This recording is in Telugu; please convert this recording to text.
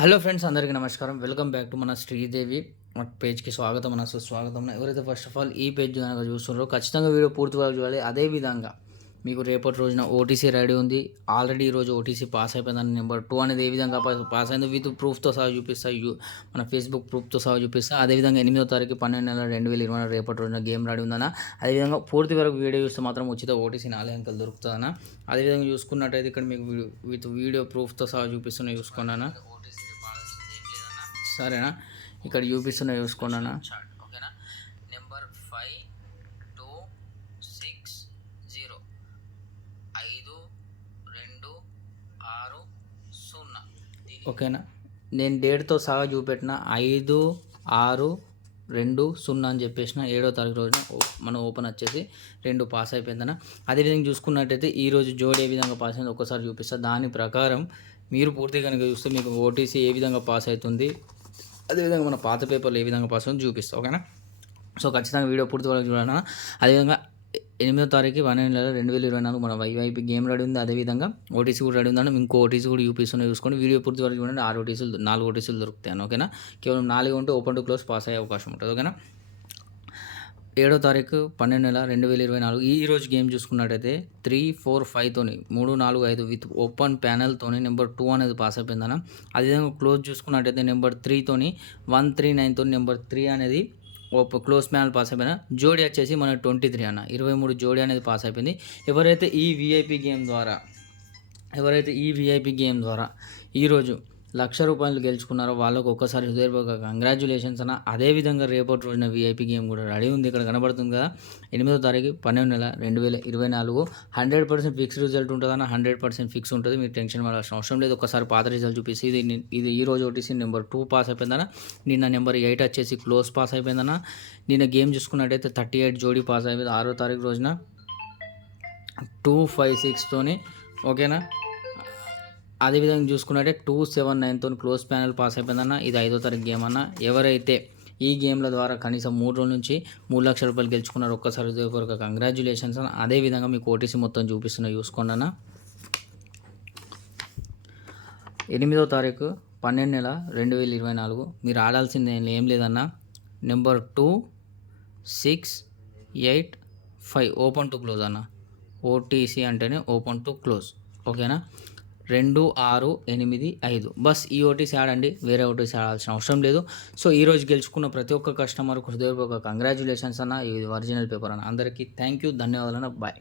హలో ఫ్రెండ్స్, అందరికీ నమస్కారం. వెల్కమ్ బ్యాక్ టు మన శ్రీదేవి పేజ్కి స్వాగతం మన సుస్వాగతం. ఎవరైతే ఫస్ట్ ఆఫ్ ఆల్ ఈ పేజ్ కనుక చూస్తున్నారో ఖచ్చితంగా వీడియో పూర్తిగా చూడాలి. అదేవిధంగా మీకు రేపటి రోజున ఓటీసీ రెడీ ఉంది. ఆల్రెడీ ఈరోజు ఓటీసీ పాస్ అయిపోయిందని నెంబర్ 2 అనేది ఏ విధంగా పాస్ అయిందో విత్ ప్రూఫ్తో సహా చూపిస్తా. మన ఫేస్బుక్ ప్రూఫ్తో సహా చూపిస్తా. అదేవిధంగా 8వ తారీఖు 12/2/2024 రేపటి రోజున గేమ్ రెడీ ఉందన్న. అదేవిధంగా పూర్తి వరకు వీడియో చూస్తే మాత్రం ఉచిత ఓటీసీ 4 అంకెలు దొరుకుతుందన్న. అదేవిధంగా చూసుకున్నట్టయితే ఇక్కడ మీకు విత్ వీడియో ప్రూఫ్తో సహా చూపిస్తున్నా, చూసుకున్నాను. సరేనా, ఇక్కడ చూపిస్తున్నా, చూసుకున్నానా. ఓకేనా, నెంబర్ 5260 5260. ఓకేనా, నేను డేట్తో సహా చూపెట్టిన 5620 అని చెప్పేసిన 7వ తారీఖు రోజున మన ఓపెన్ వచ్చేసి 2 పాస్ అయిపోయిందన్న. అదేవిధంగా చూసుకున్నట్టయితే ఈరోజు జోడి ఏ విధంగా పాస్ అయింది ఒక్కసారి చూపిస్తా. దాని ప్రకారం మీరు పూర్తిగా కనుక చూస్తే మీకు ఓటీసీ ఏ విధంగా పాస్ అవుతుంది, అదేవిధంగా మన పాత పేపర్లు ఏ విధంగా పాస్ అవుతుంది చూపిస్తాం. ఓకేనా, సో ఖచ్చితంగా వీడియో పూర్తి వరకు చూడాలి. అదేవిధంగా 8వ తారీఖు 12/2/2024 మన వైవైపీ గేమ్ రెడీ ఉంది. అదేవిధంగా ఓటీసీ కూడా రెడీ ఉందండి. ఇంకో ఓటీసీ కూడా చూపిస్తున్నా, చూసుకోండి. వీడియో పూర్తి వరకు చూడండి. 4 ఓటీసీలు దొరుకుతాయి. ఓకేనా, కేవలం 4 ఉంటే ఓపెన్ టు క్లోజ్ పాస్ అయ్యే అవకాశం ఉంటుంది. ఓకేనా, 7వ తారీఖు 12/2/2024 ఈ రోజు గేమ్ చూసుకున్నట్టయితే 3-4-5తోని 3-4-5 విత్ ఓపెన్ ప్యానెల్తోని నెంబర్ 2 అనేది పాస్ అయిపోయిందన్న. అదేవిధంగా క్లోజ్ చూసుకున్నట్టయితే నెంబర్ 3తోని 1-3-9 నెంబర్ 3 అనేది క్లోజ్ ప్యానల్ పాస్ అయిపోయిన. జోడీ వచ్చేసి మన 23 అన్న 23 జోడీ అనేది పాస్ అయిపోయింది. ఎవరైతే ఈ వీఐపీ గేమ్ ద్వారా ఈరోజు ₹1,00,000 గెలుచుకున్నారో వాళ్ళకు ఒక్కసారి హృదయపూర్వక కంగ్రాచ్యులేషన్స్ అన్న. అదేవిధంగా రేపటి రోజున వీఐపీ గేమ్ కూడా రెడీ ఉంది. ఇక్కడ కనబడుతుంది కదా, 8వ తారీఖు 12/2/2024 100% ఫిక్స్ రిజల్ట్ ఉంటుందన్న. 100% ఫిక్స్ ఉంటుంది, మీరు టెన్షన్ పడాల్సిన అవసరం లేదు. ఒకసారి పాత రిజల్ట్ చూపిస్తే ఇది ఈ రోజు ఓటీసీ నెంబర్ 2 పాస్ అయిపోయిందన్న. నిన్న నెంబర్ 8 వచ్చేసి క్లోజ్ పాస్ అయిపోయిందన్న. నిన్న గేమ్ చూసుకున్నట్టయితే 38 జోడీ పాస్ అయిపోయింది 6వ తారీఖు రోజున 256తోని. ఓకేనా, అదేవిధంగా చూసుకున్నట్టే 279తో క్లోజ్ ప్యానల్ పాస్ అయిపోయిందన్న. ఇది 5వ తారీఖు గేమ్ అన్న. ఎవరైతే ఈ గేమ్ల ద్వారా కనీసం 3 రోజుల నుంచి ₹3,00,000 గెలుచుకున్నారు ఒక్కసారి హృదయపూర్వక కంగ్రాచ్యులేషన్స్ అన్న. అదేవిధంగా మీకు ఓటీసీ మొత్తం చూపిస్తున్నా, చూసుకోండి అన్న. 8వ తారీఖు 12/2/2024 మీరు ఆడాల్సింది ఏం లేదన్న. నెంబర్ 2685 ఓపెన్ టు క్లోజ్ అన్న. ఓటీసీ అంటేనే ఓపెన్ టు క్లోజ్. ఓకేనా, 2685 బస్ ఈ ఓటీసీ ఆడండి, వేరే ఓటీసీ ఆడాల్సిన అవసరం లేదు. సో ఈరోజు గెలుచుకున్న ప్రతి ఒక్క కస్టమర్కు హృదయపూర్వక కంగ్రాచ్యులేషన్స్ అన్న. ఇది ఒరిజినల్ పేపర్ అన్న. అందరికీ థ్యాంక్ యూ, ధన్యవాదాలు అన్న. బాయ్.